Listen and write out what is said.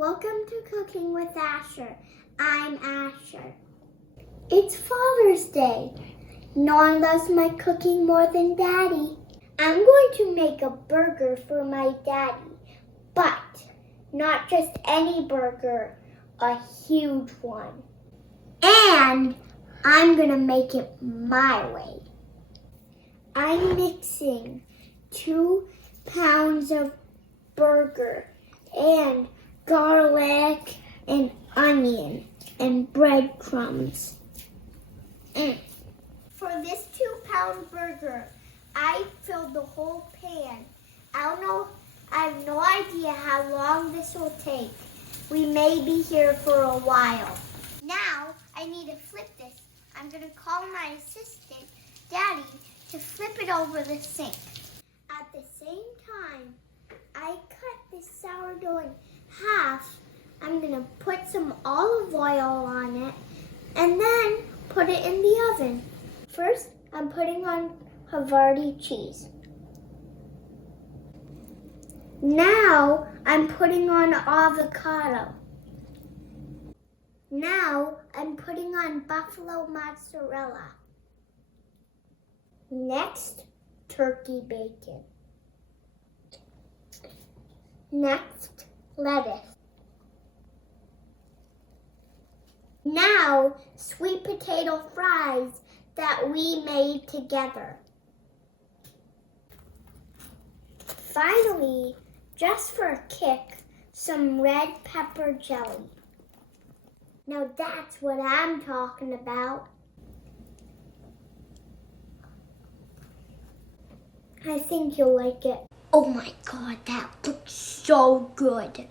Welcome to Cooking with Asher. I'm Asher. It's Father's Day. No one loves my cooking more than Daddy. I'm going to make a burger for my daddy, but not just any burger, a huge one. And I'm going to make it my way. I'm mixing 2 pounds of burger and garlic and onion and breadcrumbs. For this 2-pound burger, I filled the whole pan. I have no idea how long this will take. We may be here for a while. Now, I need to flip this. I'm going to call my assistant, Daddy, to flip it over the sink. At the same time, I cut this sourdough in half. I'm going to put some olive oil on it and then put it in the oven. First, I'm putting on Havarti cheese. Now, I'm putting on avocado. Now, I'm putting on buffalo mozzarella. Next, turkey bacon. Next, lettuce. Now, sweet potato fries that we made together. Finally, just for a kick, some red pepper jelly. Now that's what I'm talking about. I think you'll like it. Oh my God, that looks so good.